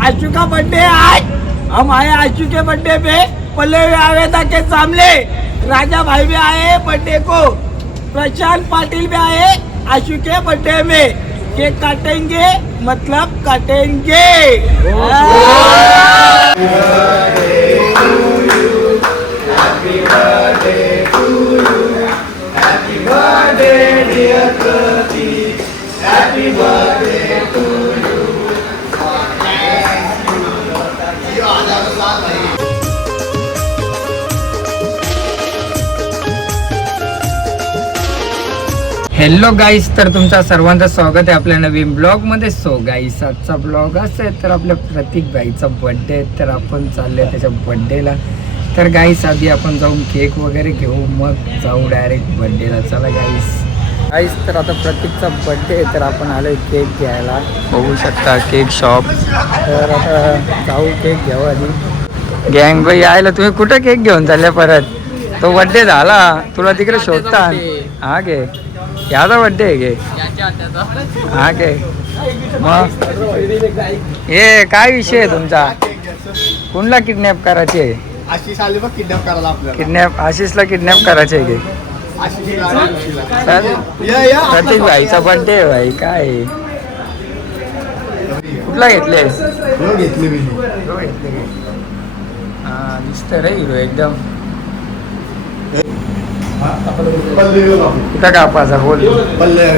आशु का बर्थडे आज. हम आए आशु के बर्थडे पे पल्ले हुए आवेदा के सामने. राजा भाई भी आए बर्थडे को. प्रशांत पाटिल भी आए आशु के बर्थडे में. केक काटेंगे मतलब काटेंगे. हॅलो गाईस तर तुमचं सर्वांचं स्वागत आहे आपल्या नवीन ब्लॉगमध्ये. सो गाईस आजचा ब्लॉग असा आहे तर आपल्या प्रतीक बाईचा बर्थडे तर आपण चाललोय त्याच्या बर्थडेला तर गाईस आधी आपण जाऊन केक वगैरे घेऊ मग जाऊ डायरेक्ट बर्थडेला चला गाईस गाईस तर आता प्रतीकचा बर्थडे तर आपण आलोय केक घ्यायला. बघू शकता केक शॉप तर आता जाऊ केक घेऊ आधी. गँग बाई यायला तुम्ही कुठं केक घेऊन चालले परत? तो बर्थडे झाला. तुला तिकडे शोधता. हा घे. याचा बर्थडे आहे घे हा घे मग हे काय विषय आहे तुमचा कुणला किडनॅप करायचे आशिष आले बघ किडनॅप करायला आपल्याला किडनॅप आशिषला किडनॅप करायचे आहे घे आशिष सर या या प्रतीक भाईचा बर्थडे आहे भाई काय आहे? कुठला घेतले हो, घेतली मी हा दिसतं रे हिरो एकदम कुठं कापाचा बोल.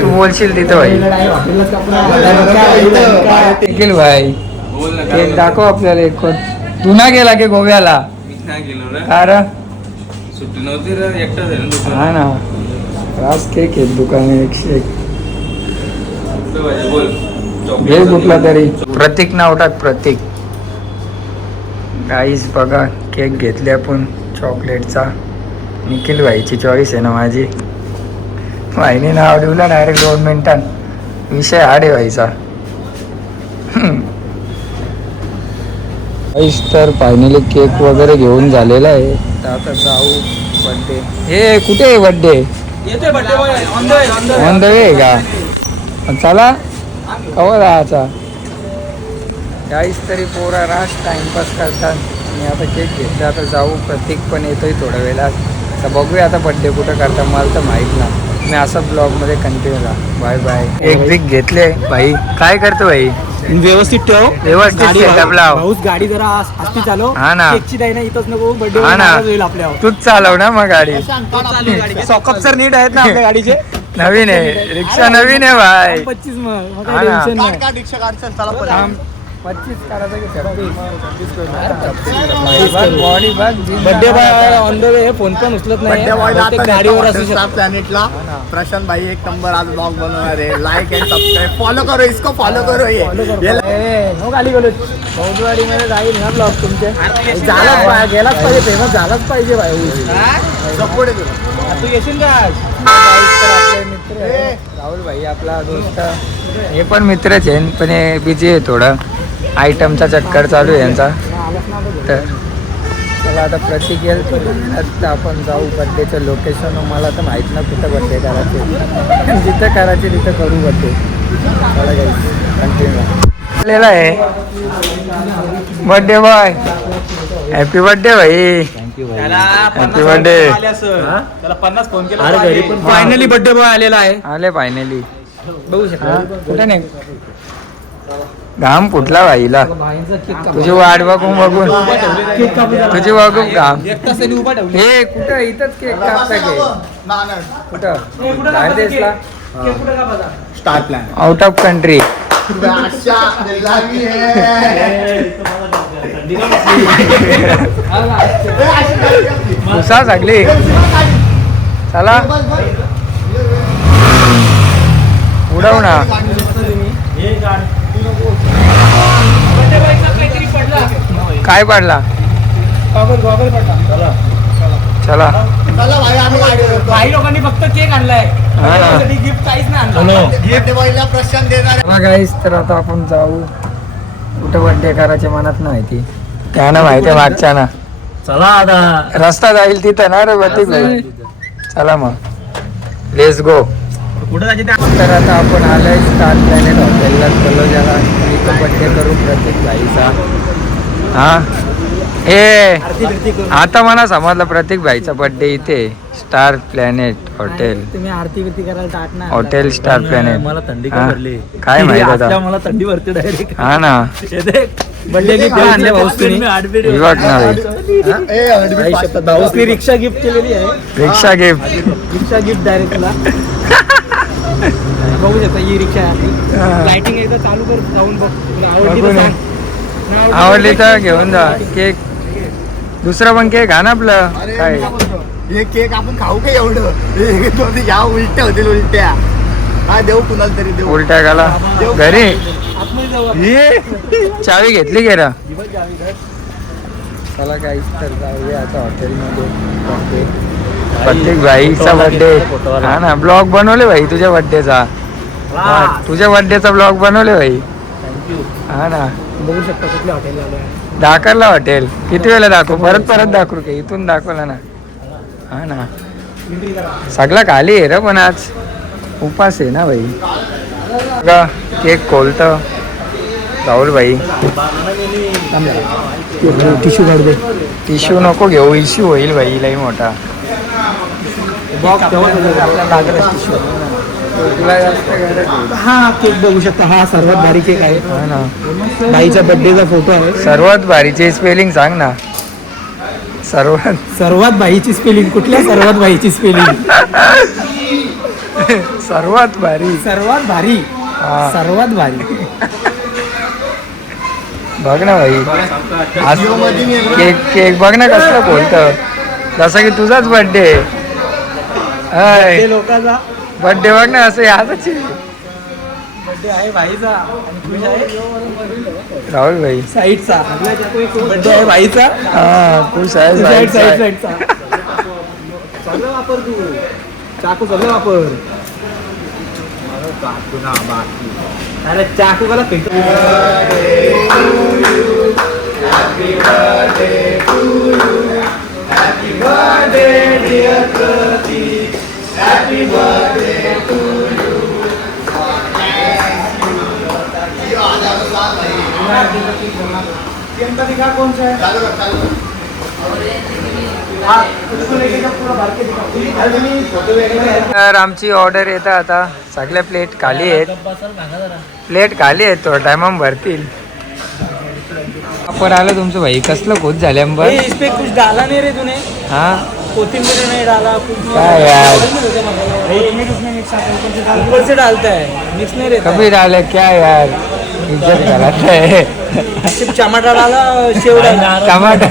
तू बोलशील तिथं भाई निखिल भाई एक दाखव आपल्याला एक. तू ना गेला की गोव्याला? अरे सुट्टी नव्हती रे एकटाच आहे ना दुसरं हा ना. राज केक आहेत दुकान एकशे एक. बोल. घे कुठला तरी. प्रतीक नाव टाक प्रतीक. गाईस बघा केक घेतले आपण चॉकलेटचा निखिल भाईची चॉईस आहे ना माझी. भाईने नाव ठेवलं डायरेक्ट दोन मिनिटात. विषय हाड आहे व्हायचा तर फायनली केक वगैरे घेऊन झालेला आहे. तर आता जाऊ बड्डे हे कुठे आहे बड्डे ऑन द वे का? चला. कवा जायचा? काहीच तरी पोरा रास टाइमपास करतात. आणि आता केक घेतला आता जाऊ. प्रतीक पण येतोय थोड्या वेळात. तर बघूया आता बड्डे कुठं करता मला तर माहीत ना मी असं ब्लॉगमध्ये कंटिन्यू राहा. बाय बाय एक वीक घेतले भाई काय करतो भाई? व्यवस्थित ठेव. व्यवस्थित setup लाव. गाडी जरा असती चालव. हा ना. केकची नाही ना इथंच नको. बर्थडे हा ना. होईल आपल्यावर. तूच चालव ना मग गाडी. सॉकअप सर नीट आहेत ना आपल्या गाडीचे? नवीन आहे. रिक्षा नवीन आहे भाई. पच्चीस मग मग हा काही ना. टेन्शन नाही. रिक्षा काढ चल चला पहिले. थांब. पच्चीस करायचं की छत्तीस? बॉडी बघ birthday boy on the way phone पण उचलत नाही बड्डे गाडीवर असू शकतो. प्लॅनेटला प्रशांत भाई एक नंबर आज ब्लॉग बनवणार आहे. लाईक अँड सबस्क्राईब फॉलो करो इसको फॉलो करो गाली गेलो फौजवाडी मध्ये जाईल ना ब्लॉग तुमचे? झालाच पाहिजे गेलाच पाहिजे फेमस झालाच पाहिजे भाई. सपोर्ट आहे तुला. तू येशील का आपले मित्र. राहुल भाई आपला दोस्त. हे पण मित्रच आहे पण हे बिझी आहे थोडं. आयटमचा चक्कर चालू आहे यांचा. तर चला आता प्रतीक येईल तर आपण जाऊ बड्डेचं लोकेशन मला तर माहीत ना कुठं बड्डे करायचे. जिथं करायचे तिथं करू बड्डे चला कंटिन्यू आलेला आहे. बड्डे बॉय हॅपी बड्डे भाई. हॅपी बर्थडे त्याला पन्नास फोन केला. अरे घरी पण फायनली बर्थडे बॉय आलेला आहे. आले फायनली बघू शकता. कुठे नाही? घाम फुटला भाईला तुझी वाट बघून बघून. तुझी बघून घाम. हे कुठं? इथंच केक कापता. कुठं? बाहेर देशला केक कुठे? Star plan out of country है. उसा सगळी चला. उडव ना. काय पडला? चला. चला. भाई आम्ही गाडी काही लोकांनी फक्त केक आणलाय. हा. ना. गिफ्ट काहीच नाही आणलं. बर्थडे बॉयला प्रशांत देणार आहे. चला गाईस तर आता आपण जाऊ. कुठं बड्डे करायचे मनात नाही माहिती त्यानं माहिती आहे मागच्या ना. चला आता. रस्ता जाईल तिथं ना रे भाई चला मग. लेस गो कुठे जायचे तर आता आपण आलोय स्टार प्लॅनेट हॉटेलला आणि मस्त बड्डे हा? ए आता मला समजलं प्रतीक भाईचा बड्डे इथे. स्टार प्लॅनेट हॉटेल तुम्ही आरती बिरती करायला हॉटेल स्टार प्लॅनेट मला थंडी पडली काय माहीत आता? मला थंडी भरते डायरेक्ट हा ना. बर्थडे गिफ्ट आणले ही? रिक्षा गिफ्ट केलेली आहे. रिक्षा गिफ्ट रिक्षा गिफ्ट डायरेक्ट तुला. बघू शकता ही रिक्षा लाइटिंग एकदा चालू कर जाऊन बघ. तुला आवडली आवडली तर घेऊन जा. केक. दुसरा पण केक हा ना आपलं काय? हे केक आपण खाऊ का एवढं? हे या उलट्या होतील उलट्या. हा देऊ कुणाला तरी देऊ. उलट्या गाला घरी. ये. चावी घेतली गेला चला काही तर जाऊया आता हॉटेलमध्ये. प्रत्येक भाईचा बर्थडे. हा ना ब्लॉग बनवले भाई तुझ्या बर्थडेचा. तुझ्या बर्थडेचा ब्लॉग बनवले भाई. हा ना. बघू शकता कुठल्या हॉटेलला दाखवला हॉटेल किती वेळा दाखवू? परत परत दाखवू का इथून दाखवला ना. हा ना. करा सगळं खाली आहे रे पण आज. उपास आहे ना भाई बघा केक खोलतं. राहुल भाई टिश्यू काढू दे. टिश्यू नको घेऊ इश्यू होईल भाई लई मोठा. Box tissue. हा केक बघू शकता. हा सर्वात भारी केक आहे. हा ना. बाईच्या बर्थडेचा फोटो आहे. सर्वात भारीचे स्पेलिंग सांग ना. सर्वात. सर्वात बाईची स्पेलिंग कुठल्या सर्वात बाईची स्पेलिंग सर्वात भारी सर्वात भारी. हा. सर्वात भारी. बघ ना भाई. आज केक केक बघ ना कसलं खोलतं जसं की तुझाच बर्थडे ते लोकांचा बर्थडे बघ ना असं याच बर्थडे आहे भाईचा आणि खुश आहे. राहुल भाई. साईडचा. बर्थडे आहे भाईचा. हा खुश आहे साईड साईड साईड साईड. साईडचा सगळं वापर तू. चाकू सगळं वापर. अरे चाकू फेक तर आमची ऑर्डर येतं आता. सगळ्या प्लेट खाली आहेत. प्लेट खाली आहेत थोड्या टायमा भरतील. आपण आलं तुमचं भाई कसलं खुश झाले अंबर? कुछ डाला नहीं रे तूने. हा? कोथिंबीर नहीं डाला काय यार? ऊपर से डालता है मिक्स नहीं रहता कभी डाले क्या यार? इज्जत है सिर्फ टमाटर डाला शेव डाला. टमाटर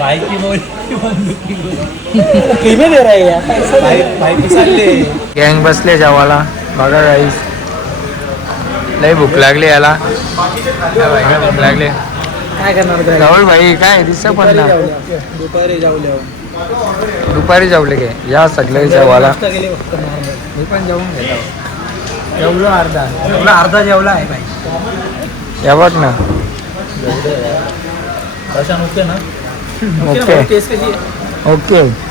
भाई की बोल है गँग बसले जेवायला बघा गाईस लय भूक लागली याला. भूक लागली? काय करणार राहुल भाई काय दिसत पण ना दुपारी जाऊ द्या. दुपारी जेवले गे या सगळे normal. मी पण घेतो. जेवलो अर्धा. जेवला अर्धा जेवला आहे भाई. या बघ ना. ओके. ओके.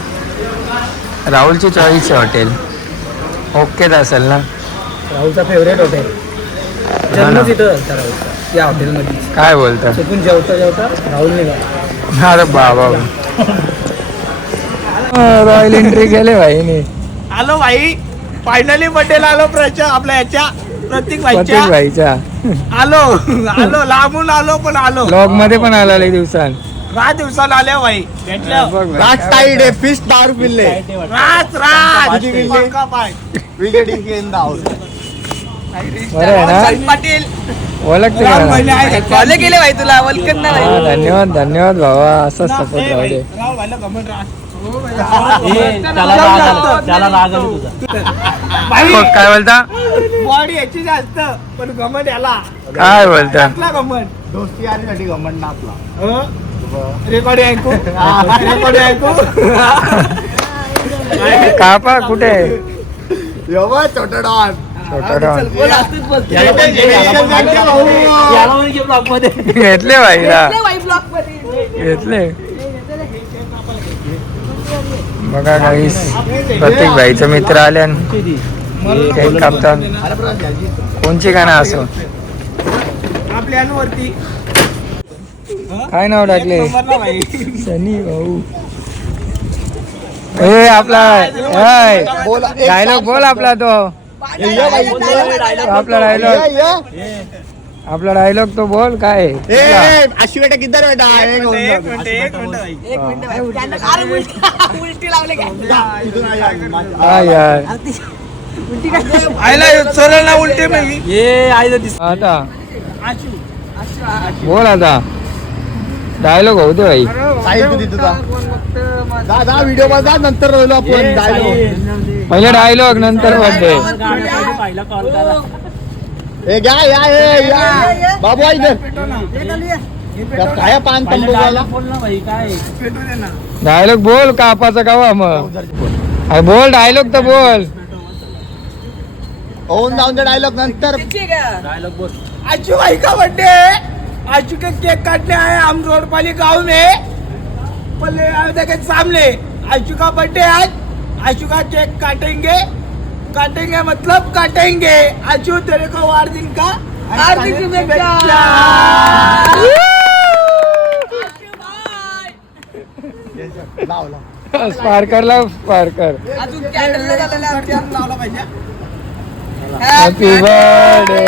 राहुलची चॉईस आहे हॉटेल ओकेच असेल ना? राहुलचा फेवरेट हॉटेल जन्मच इथं झालता राहुलचा या हॉटेलमध्ये काय बोलता? चुकून जेवता जेवता राहुल निघाला. अरे बाबा. रॉयल एंट्री केले भाईने आलो भाई. फायनली बर्थडेला आलो प्रचा आपल्या याच्या प्रतीक भाईच्या. आलो आलो लांबून आलो पण आलो. ब्लॉगमध्ये पण आला लई दिवसांत. रात दिवसाला आले भाई भेटलं. बघ भाई. राज टाईड आहे फिश दारू पिल्ले. रात रात विकेटिंग ना? साई पाटील. ओळखते राम का महिने आहे. फॉलो केले भाई तुला ओळखत ना भाई हा, धन्यवाद धन्यवाद भावा. असंच सपोर्ट राहू दे राव भाईला गमन राहा त्याला राग आला त्याला राग आला तुझा. बघ, काय बोलता? बॉडी याची जास्त पण गमन याला. काय बोलता? गमन दोस्ती यारीसाठी घमंड आपला. रेकॉर्डिंग ऐकू? रेकॉर्डिंग ऐकू? कापा कुठे? एवढा छोटा डॉन. छोटा डॉन. घेतले भाईला घेतले बघा काहीच प्रत्येक भाईचा मित्र आले केक कापतात कोणची गाणं असो? आपल्या वरती काय नाव टाकले शनी भाऊ. ए आपला डायलॉग बोल आपला तो. आपला डायलॉग आपला डायलॉग तो बोल काय? अशी बेटा किती बेटा हा. यार आयला सरळ ना उलटे मी आता. आशू बोल आता. डायलॉग होऊ दे भाई. साहित्य दे तुझा जा. जा व्हिडिओमध्ये जा नंतर रोलो आपण. dialogue. पहिले डायलॉग नंतर बर्थडे ए घ्या या ए, या. बाबू आई इधर काय पान बोल ना डायलॉग बोल कापाचा कावा मग. अरे बोल डायलॉग तर बोल. होऊन जाऊन दे डायलॉग नंतर. आशू भाई का बर्थडे आशू के केक काटने आए हम रोडपाली गांव में. पल्ले के सामने. आशू का बर्थडे आज. आशू का केक काटेंगे. काटेंगे मतलब काटेंगे. आशू तेरे को वार दिन का हार्दिक शुभेच्छा. स्पार्करला स्पार्कर. अजून कॅन्डल लावला पाहिजे. हॅपी बर्थडे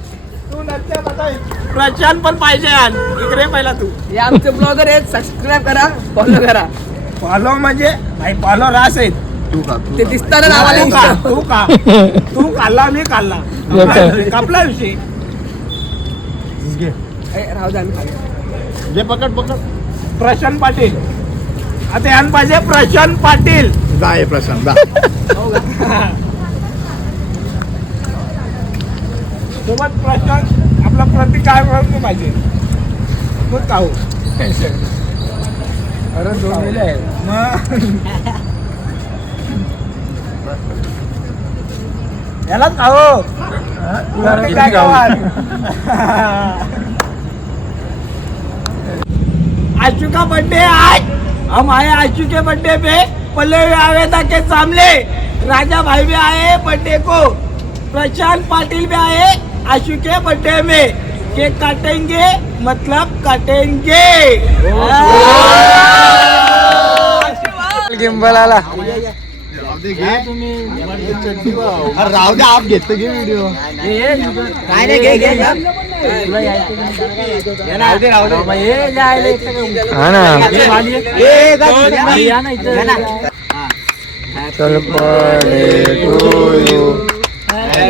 प्रशांत पण पाहिजे यार. इकडे पहिला तू. हे आमचे ब्लॉगर आहेत सबस्क्राईब करा फॉलो करा. फॉलो म्हणजे भाई फॉलो रास आहेत. ते दिसताना तू नावाला का तू का तू मी खाल्ला कापला विषय. ए, राहू द्या आम्ही खाली. जे पकड पकड. प्रशांत पाटील. आता यान पाहिजे प्रशांत पाटील. जा ये प्रशांत जा. सोबत प्रशांत आपला प्रतीक काय म्हणून पाहिजे? मग खाऊ अरे दोन आहे मग? याला प्रतीक काय खावाल? आशु का बर्थडे आज. हम आए आशु के बर्थडे पे पल्ले आवेदा के सामने. राजा भाई भी आए बर्थडे को. प्रशांत पाटिल भी आए आशु के बर्थडे में। केक काटेंगे मतलब काटेंगे। गिंबल आला राहू दे आप घेतो घे व्हिडिओ काय नाही घे घे. हा ना. चल birthday to you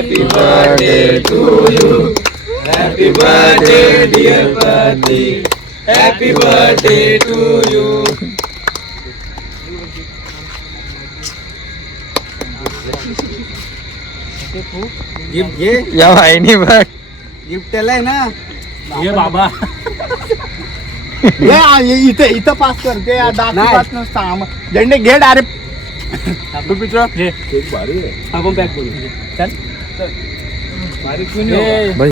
happy birthday to you happy birthday dear Prateek happy birthday to you या भाईनी बघ. हे आ- हे इथे इथं पास कर ते दाखव पास नसता आम- झेंडे घे डायरेक्ट. भारी